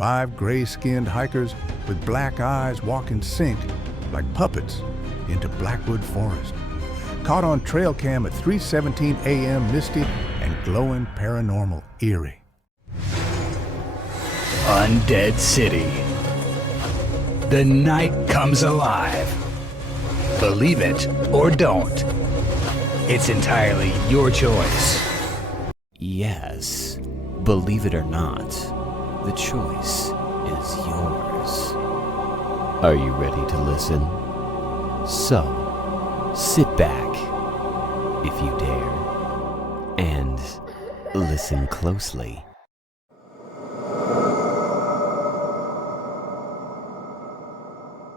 5 gray-skinned hikers with black eyes walk in sync like puppets into Blackwood Forest. Caught on trail cam at 3:17 a.m. misty and glowing paranormal eerie. Undead City. The night comes alive. Believe it or don't. It's entirely your choice. Yes, believe it or not, the choice is yours. Are you ready to listen? So, sit back, if you dare, and listen closely.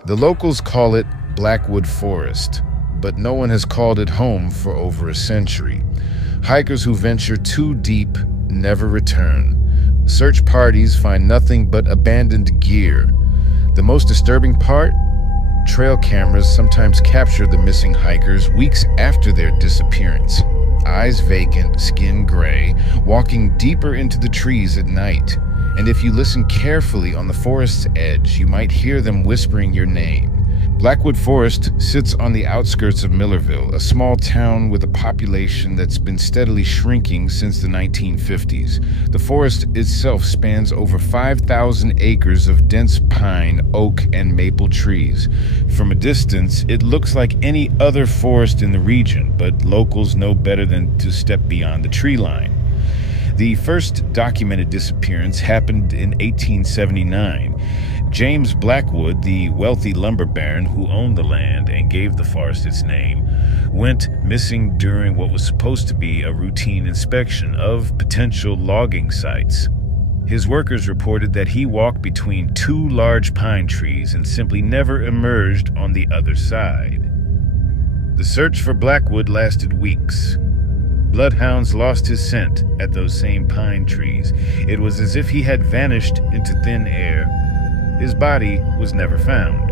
The locals call it Blackwood Forest, but no one has called it home for over a century. Hikers who venture too deep never return. Search parties find nothing but abandoned gear. The most disturbing part? Trail cameras sometimes capture the missing hikers weeks after their disappearance. Eyes vacant, skin gray, walking deeper into the trees at night. And if you listen carefully on the forest's edge, you might hear them whispering your name. Blackwood Forest sits on the outskirts of Millerville, a small town with a population that's been steadily shrinking since the 1950s. The forest itself spans over 5,000 acres of dense pine, oak, and maple trees. From a distance, it looks like any other forest in the region, but locals know better than to step beyond the tree line. The first documented disappearance happened in 1879. James Blackwood, the wealthy lumber baron who owned the land and gave the forest its name, went missing during what was supposed to be a routine inspection of potential logging sites. His workers reported that he walked between 2 large pine trees and simply never emerged on the other side. The search for Blackwood lasted weeks. Bloodhounds lost his scent at those same pine trees. It was as if he had vanished into thin air. His body was never found.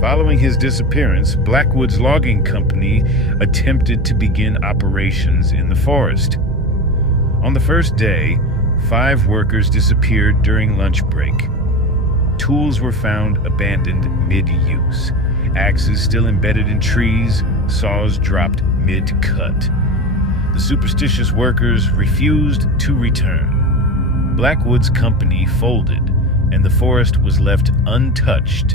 Following his disappearance, Blackwood's logging company attempted to begin operations in the forest. On the first day, 5 workers disappeared during lunch break. Tools were found abandoned mid-use. Axes still embedded in trees, saws dropped mid-cut. The superstitious workers refused to return. Blackwood's company folded, and the forest was left untouched.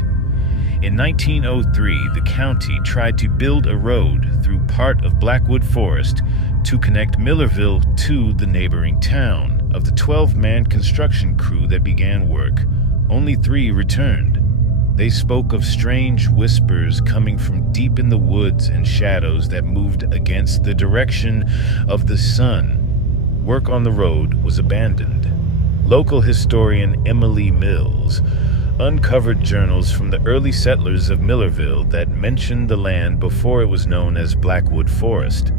In 1903, the county tried to build a road through part of Blackwood Forest to connect Millerville to the neighboring town. Of the 12-man construction crew that began work, only 3 returned. They spoke of strange whispers coming from deep in the woods and shadows that moved against the direction of the sun. Work on the road was abandoned. Local historian Emily Mills uncovered journals from the early settlers of Millerville that mentioned the land before it was known as Blackwood Forest.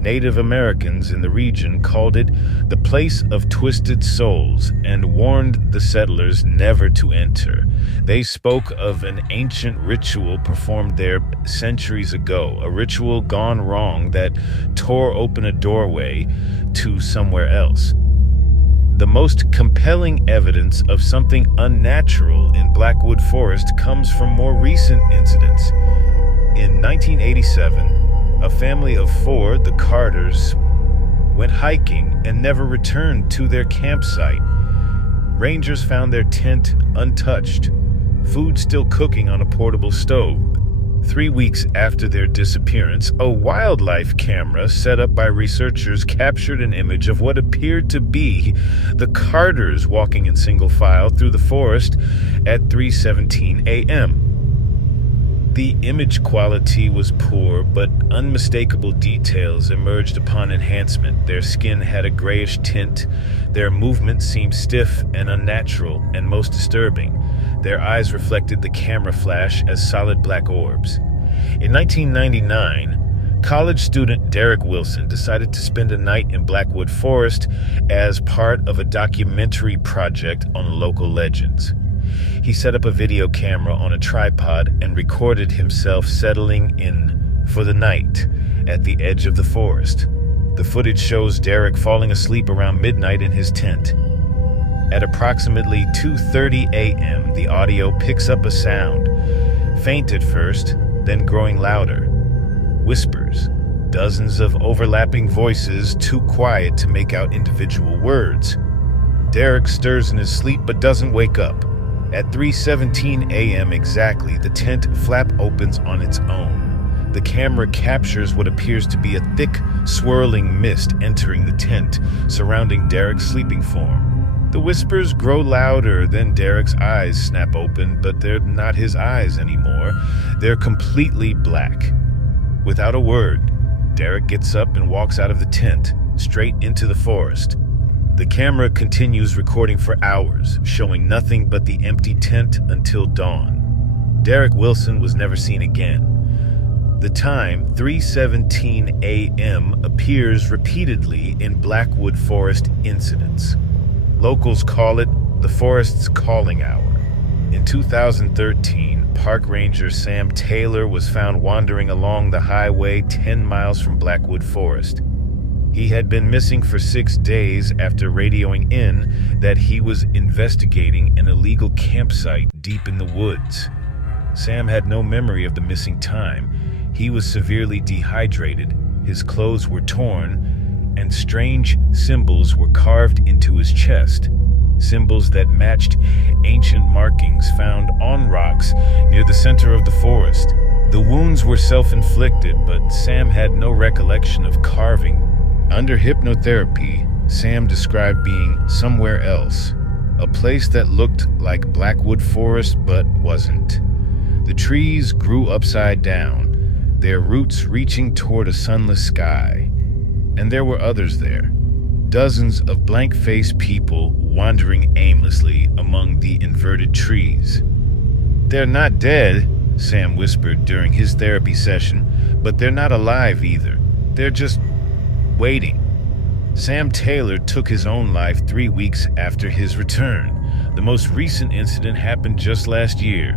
Native Americans in the region called it the place of twisted souls and warned the settlers never to enter. They spoke of an ancient ritual performed there centuries ago, a ritual gone wrong that tore open a doorway to somewhere else. The most compelling evidence of something unnatural in Blackwood Forest comes from more recent incidents. In 1987, a family of 4, the Carters, went hiking and never returned to their campsite. Rangers found their tent untouched, food still cooking on a portable stove. 3 weeks after their disappearance, a wildlife camera set up by researchers captured an image of what appeared to be the Carters walking in single file through the forest at 3:17 a.m. The image quality was poor, but unmistakable details emerged upon enhancement. Their skin had a grayish tint, their movement seemed stiff and unnatural, and most disturbing, their eyes reflected the camera flash as solid black orbs. In 1999, college student Derek Wilson decided to spend a night in Blackwood Forest as part of a documentary project on local legends. He set up a video camera on a tripod and recorded himself settling in for the night at the edge of the forest. The footage shows Derek falling asleep around midnight in his tent. At approximately 2:30 a.m., the audio picks up a sound, faint at first, then growing louder. Whispers, dozens of overlapping voices too quiet to make out individual words. Derek stirs in his sleep but doesn't wake up. At 3:17 a.m. exactly, the tent flap opens on its own. The camera captures what appears to be a thick, swirling mist entering the tent, surrounding Derek's sleeping form. The whispers grow louder, then Derek's eyes snap open, but they're not his eyes anymore. They're completely black. Without a word, Derek gets up and walks out of the tent, straight into the forest. The camera continues recording for hours, showing nothing but the empty tent until dawn. Derek Wilson was never seen again. The time, 3:17 a.m., appears repeatedly in Blackwood Forest incidents. Locals call it the forest's calling hour. In 2013, Park Ranger Sam Taylor was found wandering along the highway 10 miles from Blackwood Forest. He had been missing for 6 days after radioing in that he was investigating an illegal campsite deep in the woods. Sam had no memory of the missing time. He was severely dehydrated, his clothes were torn, and strange symbols were carved into his chest. Symbols that matched ancient markings found on rocks near the center of the forest. The wounds were self-inflicted, but Sam had no recollection of carving. Under hypnotherapy, Sam described being somewhere else, a place that looked like Blackwood Forest but wasn't. The trees grew upside down, their roots reaching toward a sunless sky. And there were others there, dozens of blank-faced people wandering aimlessly among the inverted trees. "They're not dead," Sam whispered during his therapy session, "but they're not alive either. They're just waiting." Sam Taylor took his own life 3 weeks after his return. The most recent incident happened just last year.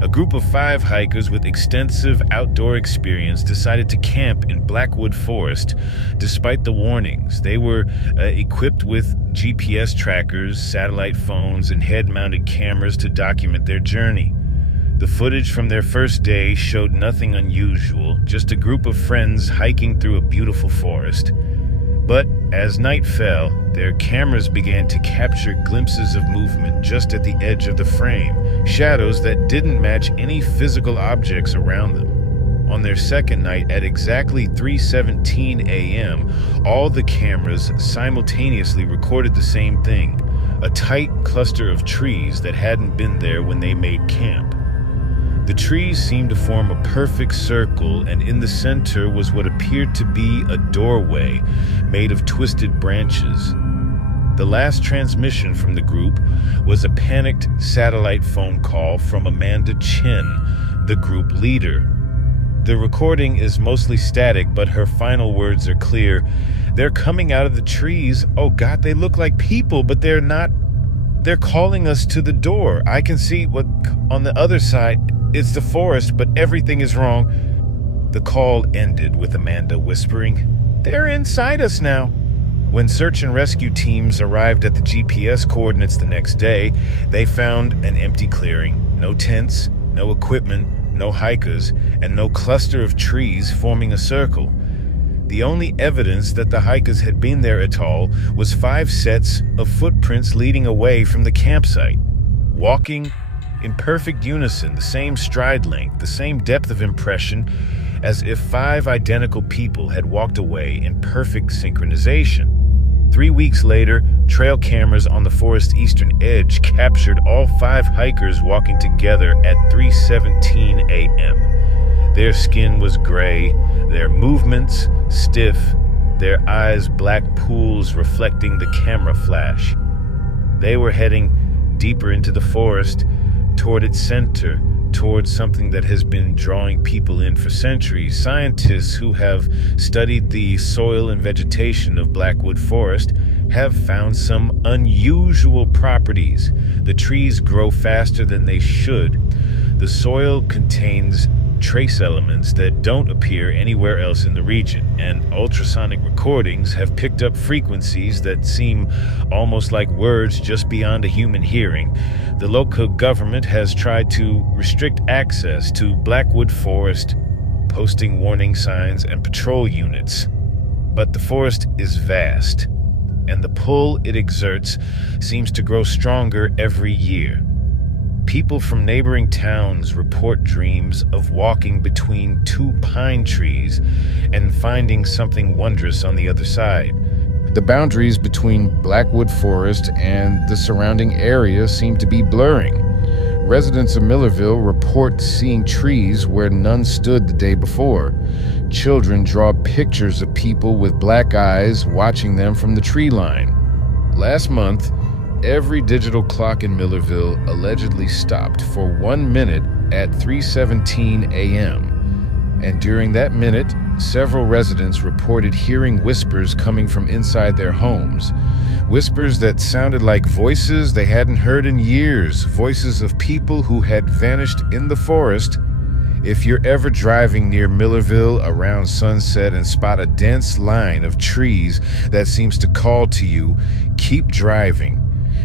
A group of 5 hikers with extensive outdoor experience decided to camp in Blackwood Forest despite the warnings. They were equipped with GPS trackers, satellite phones, and head-mounted cameras to document their journey. The footage from their first day showed nothing unusual, just a group of friends hiking through a beautiful forest. But as night fell, their cameras began to capture glimpses of movement just at the edge of the frame, shadows that didn't match any physical objects around them. On their second night at exactly 3:17 a.m., all the cameras simultaneously recorded the same thing, a tight cluster of trees that hadn't been there when they made camp. The trees seemed to form a perfect circle, and in the center was what appeared to be a doorway made of twisted branches. The last transmission from the group was a panicked satellite phone call from Amanda Chin, the group leader. The recording is mostly static, but her final words are clear. "They're coming out of the trees. Oh God, they look like people, but they're not. They're calling us to the door. I can see what on the other side. It's the forest, but everything is wrong." The call ended with Amanda whispering, "They're inside us now." When search and rescue teams arrived at the GPS coordinates the next day, they found an empty clearing, no tents, no equipment, no hikers, and no cluster of trees forming a circle. The only evidence that the hikers had been there at all was 5 sets of footprints leading away from the campsite, walking in perfect unison, the same stride length, the same depth of impression, as if 5 identical people had walked away in perfect synchronization. 3 weeks later, trail cameras on the forest's eastern edge captured all 5 hikers walking together at 3:17 a.m. Their skin was gray, their movements stiff, their eyes black pools reflecting the camera flash. They were heading deeper into the forest, toward its center, towards something that has been drawing people in for centuries. Scientists who have studied the soil and vegetation of Blackwood Forest have found some unusual properties. The trees grow faster than they should. The soil contains trace elements that don't appear anywhere else in the region, and ultrasonic recordings have picked up frequencies that seem almost like words just beyond a human hearing. The local government has tried to restrict access to Blackwood Forest, posting warning signs and patrol units. But the forest is vast, and the pull it exerts seems to grow stronger every year. People from neighboring towns report dreams of walking between two pine trees and finding something wondrous on the other side. The boundaries between Blackwood Forest and the surrounding area seem to be blurring. Residents of Millerville report seeing trees where none stood the day before. Children draw pictures of people with black eyes watching them from the tree line. Last month, every digital clock in Millerville allegedly stopped for 1 minute at 3:17 a.m. And during that minute, several residents reported hearing whispers coming from inside their homes. Whispers that sounded like voices they hadn't heard in years, voices of people who had vanished in the forest. If you're ever driving near Millerville around sunset and spot a dense line of trees that seems to call to you, keep driving.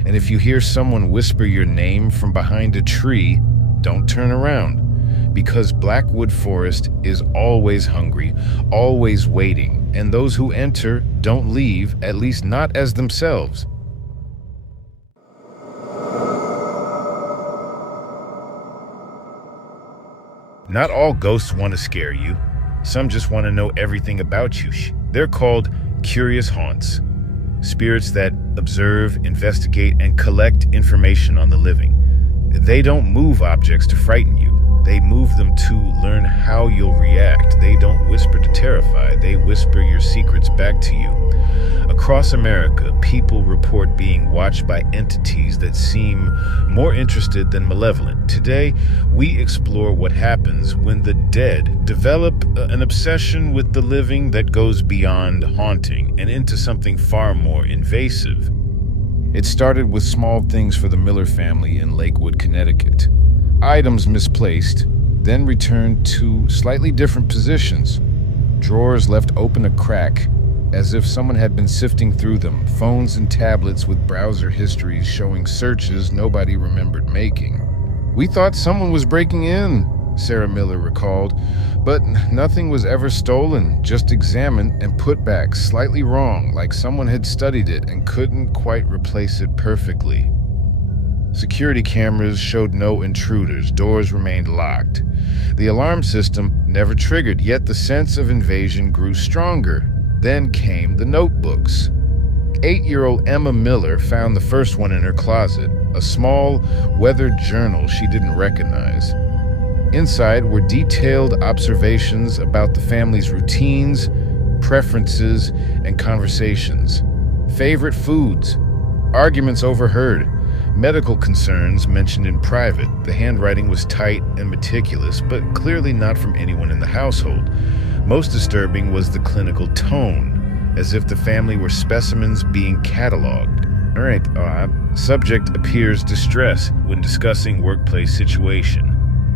And if you hear someone whisper your name from behind a tree, don't turn around, because Blackwood Forest is always hungry, always waiting, and those who enter don't leave, at least not as themselves. Not all ghosts want to scare you. Some just want to know everything about you. They're called curious haunts. Spirits that observe, investigate, and collect information on the living. They don't move objects to frighten you. They move them to learn how you'll react. They don't whisper to terrify. They whisper your secrets back to you. Across America, people report being watched by entities that seem more interested than malevolent. Today, we explore what happens when the dead develop an obsession with the living that goes beyond haunting and into something far more invasive. It started with small things for the Miller family in Lakewood, Connecticut. Items misplaced, then returned to slightly different positions. Drawers left open a crack, as if someone had been sifting through them. Phones and tablets with browser histories showing searches nobody remembered making. "We thought someone was breaking in," Sarah Miller recalled, "but nothing was ever stolen, just examined and put back slightly wrong, like someone had studied it and couldn't quite replace it perfectly." Security cameras showed no intruders. Doors remained locked. The alarm system never triggered, yet the sense of invasion grew stronger. Then came the notebooks. 8-year-old Emma Miller found the first one in her closet, a small, weathered journal she didn't recognize. Inside were detailed observations about the family's routines, preferences, and conversations. Favorite foods, arguments overheard, medical concerns mentioned in private. The handwriting was tight and meticulous, but clearly not from anyone in the household. Most disturbing was the clinical tone, as if the family were specimens being cataloged. All right, subject appears distressed when discussing workplace situation.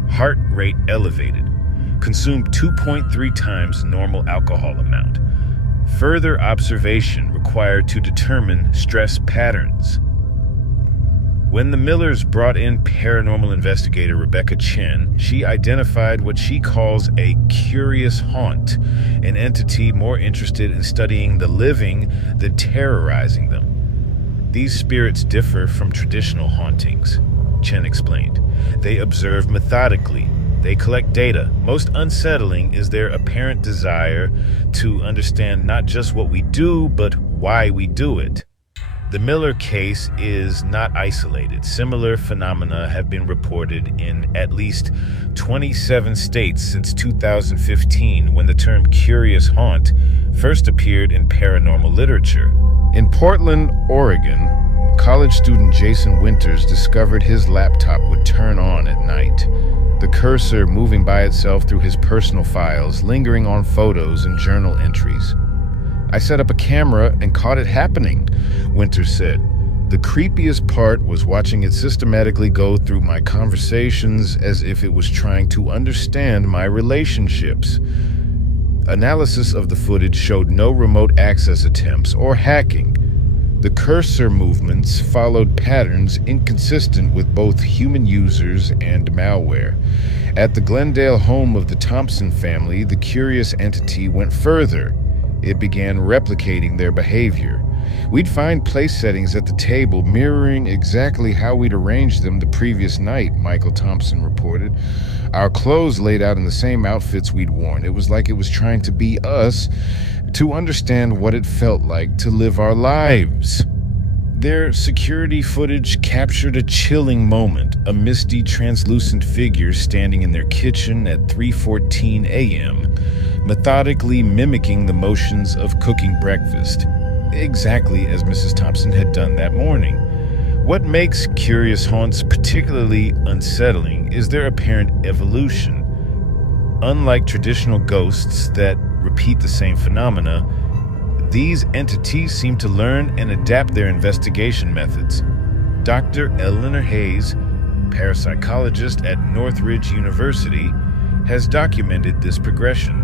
Heart rate elevated. Consumed 2.3 times normal alcohol amount. Further observation required to determine stress patterns. When the Millers brought in paranormal investigator Rebecca Chen, she identified what she calls a curious haunt, an entity more interested in studying the living than terrorizing them. These spirits differ from traditional hauntings, Chen explained. They observe methodically. They collect data. Most unsettling is their apparent desire to understand not just what we do, but why we do it. The Miller case is not isolated. Similar phenomena have been reported in at least 27 states since 2015, when the term curious haunt first appeared in paranormal literature. In Portland, Oregon, college student Jason Winters discovered his laptop would turn on at night, the cursor moving by itself through his personal files, lingering on photos and journal entries. "I set up a camera and caught it happening," Winters said. The creepiest part was watching it systematically go through my conversations as if it was trying to understand my relationships. Analysis of the footage showed no remote access attempts or hacking. The cursor movements followed patterns inconsistent with both human users and malware. At the Glendale home of the Thompson family, the curious entity went further. It began replicating their behavior. We'd find place settings at the table mirroring exactly how we'd arranged them the previous night, Michael Thompson reported. Our clothes laid out in the same outfits we'd worn. It was like it was trying to be us, to understand what it felt like to live our lives. Their security footage captured a chilling moment, a misty, translucent figure standing in their kitchen at 3:14 a.m., methodically mimicking the motions of cooking breakfast, exactly as Mrs. Thompson had done that morning. What makes curious haunts particularly unsettling is their apparent evolution. Unlike traditional ghosts that repeat the same phenomena, these entities seem to learn and adapt their investigation methods. Dr. Lsr&x, parapsychologist at Northridge University, has documented this progression.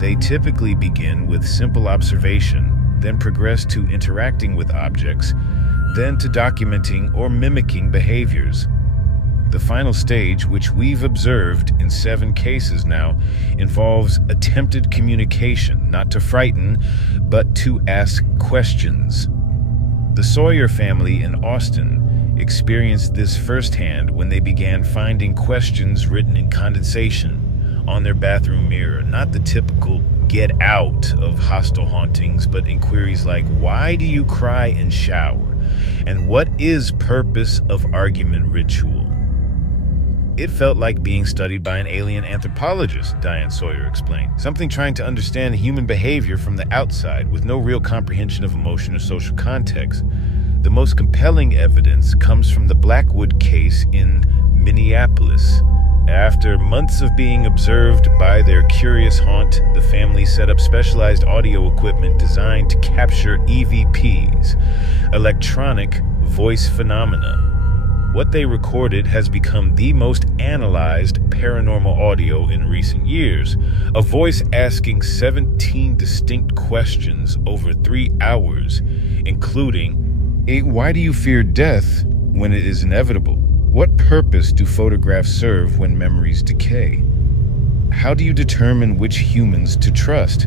They typically begin with simple observation, then progress to interacting with objects, then to documenting or mimicking behaviors. The final stage, which we've observed in 7 cases now, involves attempted communication, not to frighten, but to ask questions. The Sawyer family in Austin experienced this firsthand when they began finding questions written in condensation on their bathroom mirror, not the typical get out of hostile hauntings, but inquiries like, why do you cry and shower? And what is purpose of argument ritual? It felt like being studied by an alien anthropologist, Diane Sawyer explained. Something trying to understand human behavior from the outside with no real comprehension of emotion or social context. The most compelling evidence comes from the Blackwood case in Minneapolis. After months of being observed by their curious haunt, the family set up specialized audio equipment designed to capture EVPs, electronic voice phenomena. What they recorded has become the most analyzed paranormal audio in recent years. A voice asking 17 distinct questions over 3 hours, including, why do you fear death when it is inevitable? What purpose do photographs serve when memories decay? How do you determine which humans to trust?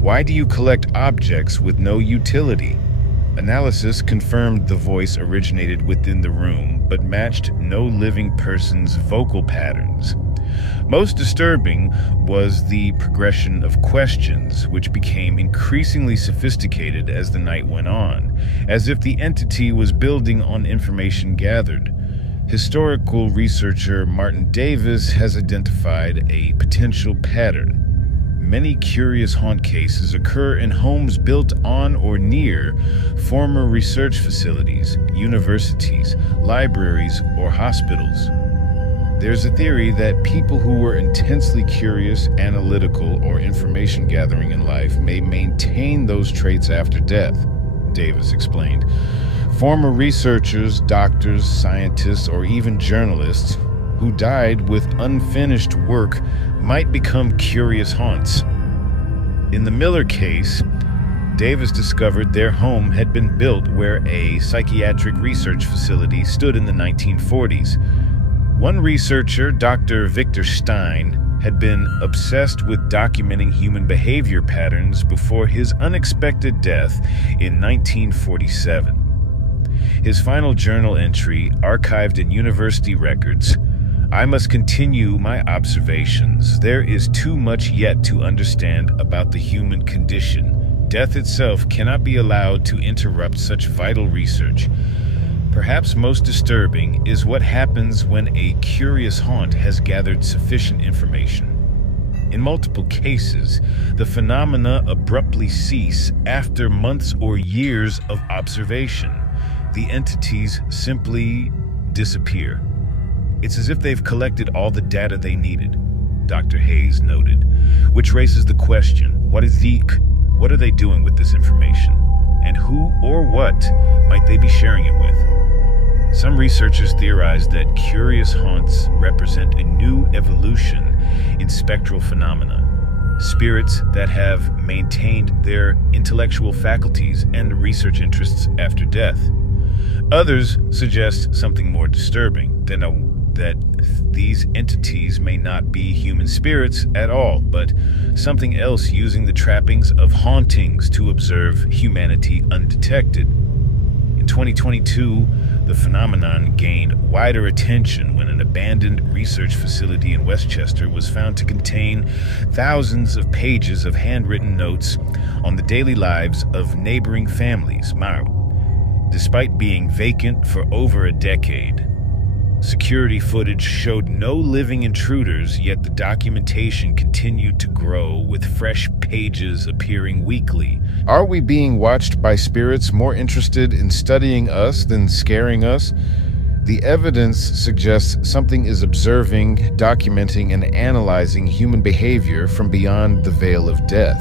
Why do you collect objects with no utility? Analysis confirmed the voice originated within the room, but matched no living person's vocal patterns. Most disturbing was the progression of questions, which became increasingly sophisticated as the night went on, as if the entity was building on information gathered. Historical researcher Martin Davis has identified a potential pattern. Many curious haunt cases occur in homes built on or near former research facilities, universities, libraries, or hospitals. There's a theory that people who were intensely curious, analytical, or information gathering in life may maintain those traits after death, Davis explained. Former researchers, doctors, scientists, or even journalists who died with unfinished work might become curious haunts. In the Miller case, Davis discovered their home had been built where a psychiatric research facility stood in the 1940s. One researcher, Dr. Victor Stein, had been obsessed with documenting human behavior patterns before his unexpected death in 1947. His final journal entry, archived in university records, I must continue my observations. There is too much yet to understand about the human condition. Death itself cannot be allowed to interrupt such vital research. Perhaps most disturbing is what happens when a curious haunt has gathered sufficient information. In multiple cases, the phenomena abruptly cease after months or years of observation. The entities simply disappear. It's as if they've collected all the data they needed, Dr. Hayes noted, which raises the question, what are they doing with this information? And who or what might they be sharing it with? Some researchers theorize that curious haunts represent a new evolution in spectral phenomena, spirits that have maintained their intellectual faculties and research interests after death. Others suggest something more disturbing, that these entities may not be human spirits at all, but something else using the trappings of hauntings to observe humanity undetected. In 2022, the phenomenon gained wider attention when an abandoned research facility in Westchester was found to contain thousands of pages of handwritten notes on the daily lives of neighboring families. Despite being vacant for over a decade, security footage showed no living intruders, yet the documentation continued to grow, with fresh pages appearing weekly. Are we being watched by spirits more interested in studying us than scaring us? The evidence suggests something is observing, documenting, and analyzing human behavior from beyond the veil of death.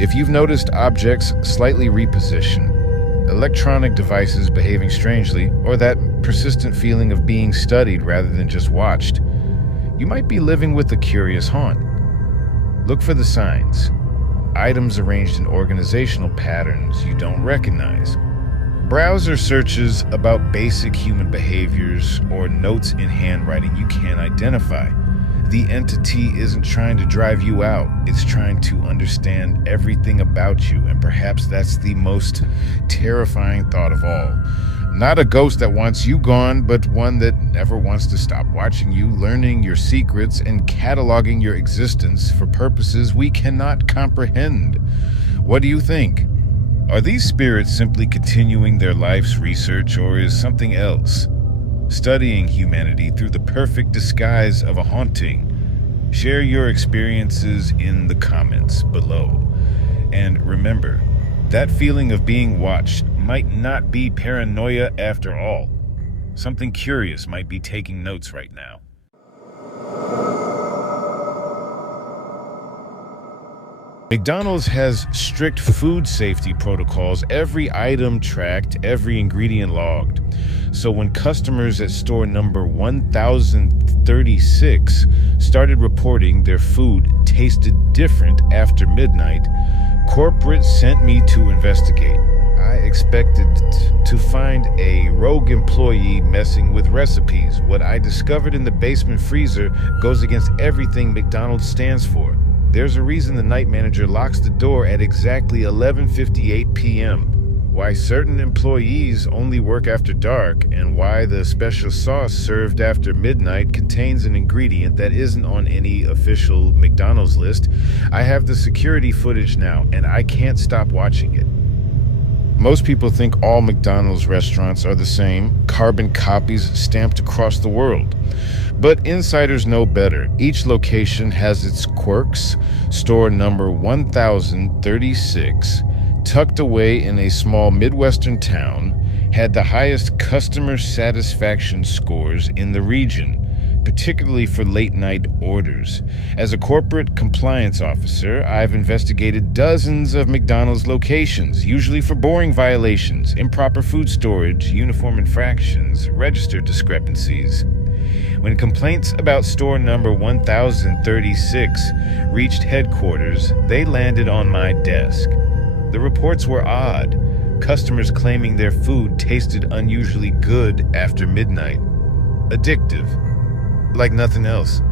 If you've noticed objects slightly repositioned, electronic devices behaving strangely, or that persistent feeling of being studied rather than just watched, you might be living with a curious haunt. Look for the signs. Items arranged in organizational patterns you don't recognize. Browser searches about basic human behaviors or notes in handwriting you can't identify. The entity isn't trying to drive you out. It's trying to understand everything about you, and perhaps that's the most terrifying thought of all. Not a ghost that wants you gone, but one that never wants to stop watching you, learning your secrets, and cataloging your existence for purposes we cannot comprehend. What do you think? Are these spirits simply continuing their life's research, or is something else studying humanity through the perfect disguise of a haunting? Share your experiences in the comments below. And remember, that feeling of being watched might not be paranoia after all. Something curious might be taking notes right now. McDonald's has strict food safety protocols, every item tracked, every ingredient logged. So when customers at store number 1036 started reporting their food tasted different after midnight, corporate sent me to investigate. I expected to find a rogue employee messing with recipes. What I discovered in the basement freezer goes against everything McDonald's stands for. There's a reason the night manager locks the door at exactly 11:58 p.m., why certain employees only work after dark, and why the special sauce served after midnight contains an ingredient that isn't on any official McDonald's list. I have the security footage now, and I can't stop watching it. Most people think all McDonald's restaurants are the same, carbon copies stamped across the world. But insiders know better. Each location has its quirks. Store number 1036, tucked away in a small Midwestern town, had the highest customer satisfaction scores in the region, particularly for late-night orders. As a corporate compliance officer, I've investigated dozens of McDonald's locations, usually for boring violations, improper food storage, uniform infractions, register discrepancies. When complaints about store number 1036 reached headquarters, they landed on my desk. The reports were odd, customers claiming their food tasted unusually good after midnight. Addictive, like nothing else.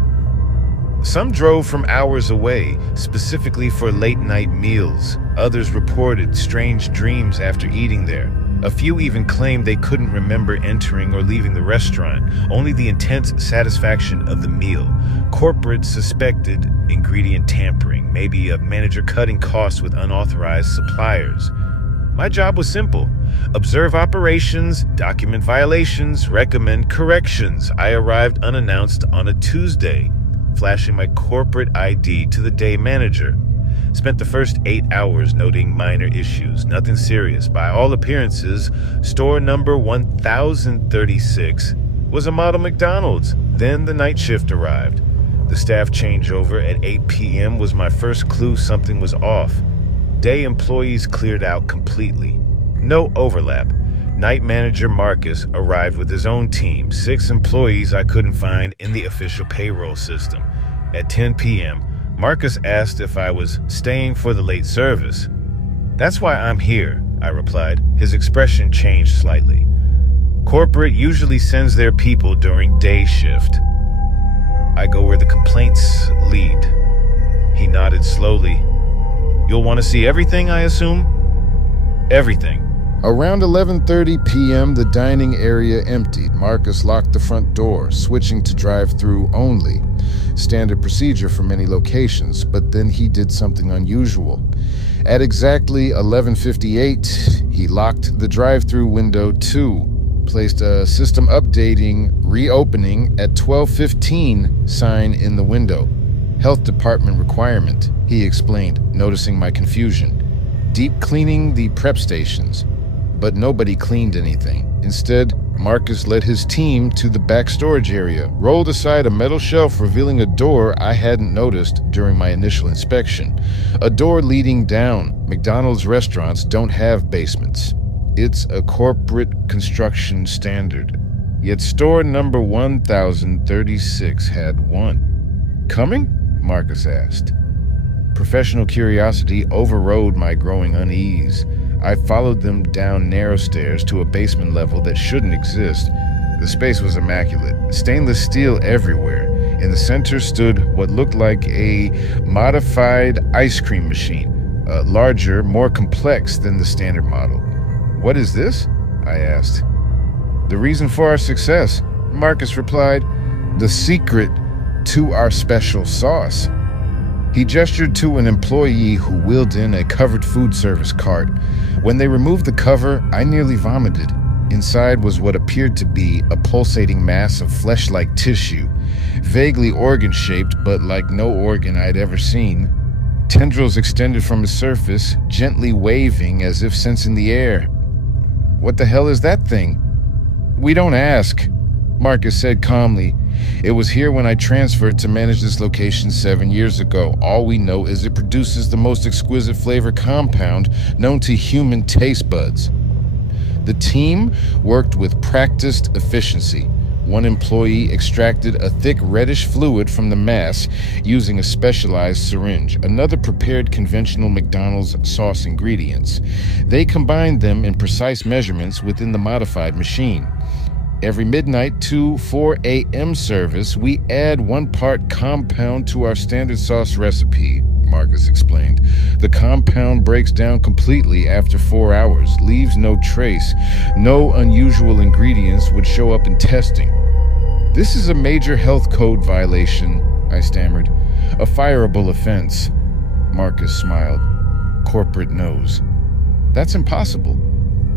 Some drove from hours away, specifically for late-night meals. Others reported strange dreams after eating there. A few even claimed they couldn't remember entering or leaving the restaurant, only the intense satisfaction of the meal. Corporate suspected ingredient tampering, maybe a manager cutting costs with unauthorized suppliers. My job was simple: observe operations, document violations, recommend corrections. I arrived unannounced on a Tuesday, flashing my corporate ID to the day manager. Spent the first 8 hours noting minor issues, nothing serious. By all appearances, store number 1036 was a model McDonald's. Then the night shift arrived. The staff changeover at 8 p.m. was my first clue something was off. Day employees cleared out completely. No overlap. Night manager Marcus arrived with his own team, 6 employees I couldn't find in the official payroll system. At 10 p.m., Marcus asked if I was staying for the late service. "That's why I'm here," I replied. His expression changed slightly. "Corporate usually sends their people during day shift. I go where the complaints lead." He nodded slowly. "You'll want to see everything, I assume?" "Everything." Around 11:30 p.m., the dining area emptied. Marcus locked the front door, switching to drive-through only. Standard procedure for many locations, but then he did something unusual. At exactly 11:58, he locked the drive-through window too, placed a system updating, reopening at 12:15 sign in the window. "Health department requirement," he explained, noticing my confusion. "Deep cleaning the prep stations." But nobody cleaned anything. Instead, Marcus led his team to the back storage area, rolled aside a metal shelf revealing a door I hadn't noticed during my initial inspection. A door leading down. McDonald's restaurants don't have basements. It's a corporate construction standard. Yet store number 1036 had one. "Coming?" Marcus asked. Professional curiosity overrode my growing unease. I followed them down narrow stairs to a basement level that shouldn't exist. The space was immaculate, stainless steel everywhere. In the center stood what looked like a modified ice cream machine, larger, more complex than the standard model. "What is this?" I asked. "The reason for our success," Marcus replied. "The secret to our special sauce." He gestured to an employee who wheeled in a covered food service cart. When they removed the cover, I nearly vomited. Inside was what appeared to be a pulsating mass of flesh-like tissue, vaguely organ-shaped, but like no organ I'd ever seen. Tendrils extended from its surface, gently waving as if sensing the air. "What the hell is that thing?" "We don't ask," Marcus said calmly. "It was here when I transferred to manage this location 7 years ago. All we know is it produces the most exquisite flavor compound known to human taste buds." The team worked with practiced efficiency. One employee extracted a thick reddish fluid from the mass using a specialized syringe. Another prepared conventional McDonald's sauce ingredients. They combined them in precise measurements within the modified machine. Every midnight to 4 a.m. service, we add 1 part compound to our standard sauce recipe, Marcus explained. The compound breaks down completely after 4 hours, leaves no trace. No unusual ingredients would show up in testing. "This is a major health code violation," I stammered. "A fireable offense." Marcus smiled. "Corporate knows." "That's impossible.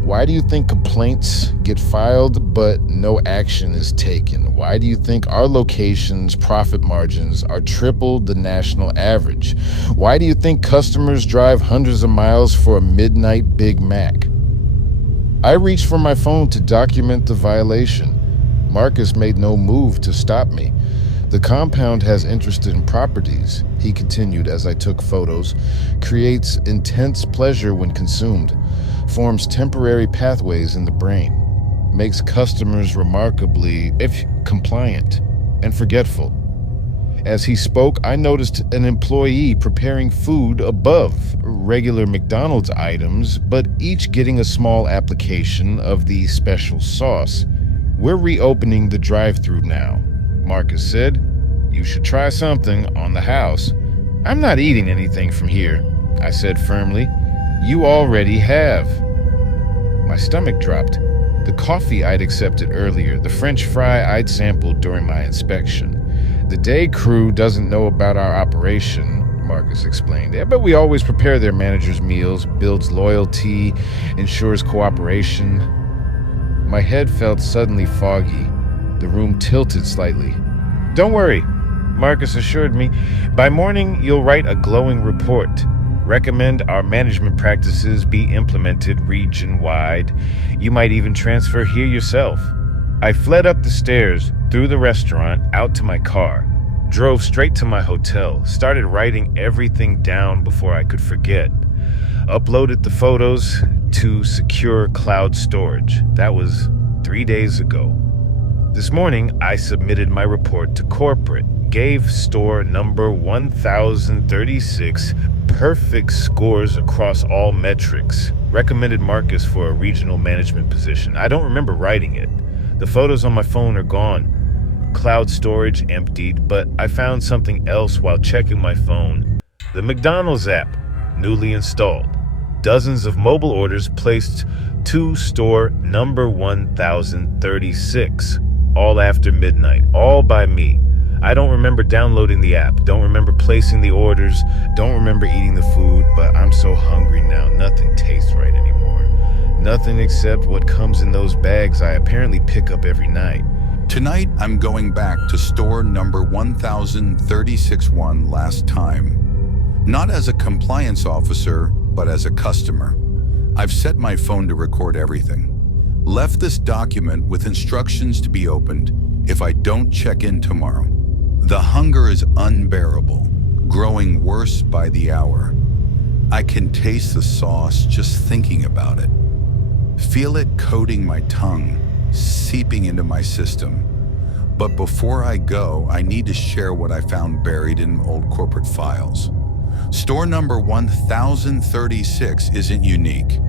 Why do you think complaints get filed but no action is taken? Why do you think our location's profit margins are triple the national average? Why do you think customers drive hundreds of miles for a midnight Big Mac?" I reached for my phone to document the violation. Marcus made no move to stop me. "The compound has interesting properties," he continued as I took photos. "Creates intense pleasure when consumed. Forms temporary pathways in the brain. Makes customers remarkably compliant and forgetful." As he spoke, I noticed an employee preparing food above regular McDonald's items, but each getting a small application of the special sauce. "We're reopening the drive-thru now," Marcus said. "You should try something on the house." "I'm not eating anything from here," I said firmly. "You already have." My stomach dropped. The coffee I'd accepted earlier, the French fry I'd sampled during my inspection. "The day crew doesn't know about our operation," Marcus explained. "Yeah, but we always prepare their managers' meals, builds loyalty, ensures cooperation." My head felt suddenly foggy. The room tilted slightly. "Don't worry," Marcus assured me. "By morning, you'll write a glowing report. Recommend our management practices be implemented region-wide. You might even transfer here yourself." I fled up the stairs, through the restaurant, out to my car, drove straight to my hotel, started writing everything down before I could forget. Uploaded the photos, to secure cloud storage. That was 3 days ago. This morning, I submitted my report to corporate, gave store number 1036 perfect scores across all metrics, recommended Marcus for a regional management position. I don't remember writing it. The photos on my phone are gone. Cloud storage emptied, but I found something else while checking my phone. The McDonald's app, newly installed. Dozens of mobile orders placed to store number 1036, all after midnight, all by me. I don't remember downloading the app, don't remember placing the orders, don't remember eating the food, but I'm so hungry now, nothing tastes right anymore. Nothing except what comes in those bags I apparently pick up every night. Tonight, I'm going back to store number 1036-1 last time. Not as a compliance officer, but as a customer. I've set my phone to record everything. Left this document with instructions to be opened if I don't check in tomorrow. The hunger is unbearable, growing worse by the hour. I can taste the sauce just thinking about it. Feel it coating my tongue, seeping into my system. But before I go, I need to share what I found buried in old corporate files. Store number 1036 isn't unique.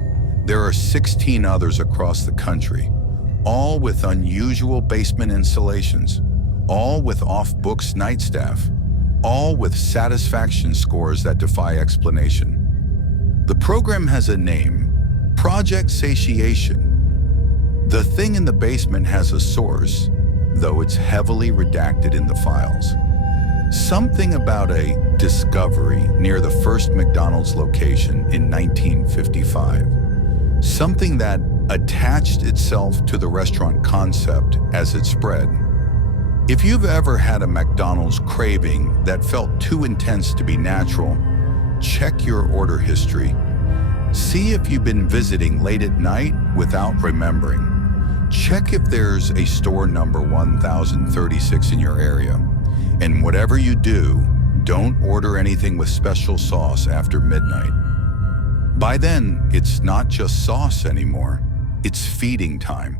There are 16 others across the country, all with unusual basement installations, all with off-books night staff, all with satisfaction scores that defy explanation. The program has a name, Project Satiation. The thing in the basement has a source, though it's heavily redacted in the files. Something about a discovery near the first McDonald's location in 1955. Something that attached itself to the restaurant concept as it spread. If you've ever had a McDonald's craving that felt too intense to be natural, check your order history. See if you've been visiting late at night without remembering. Check if there's a store number 1036 in your area. And whatever you do, don't order anything with special sauce after midnight. By then, it's not just sauce anymore, it's feeding time.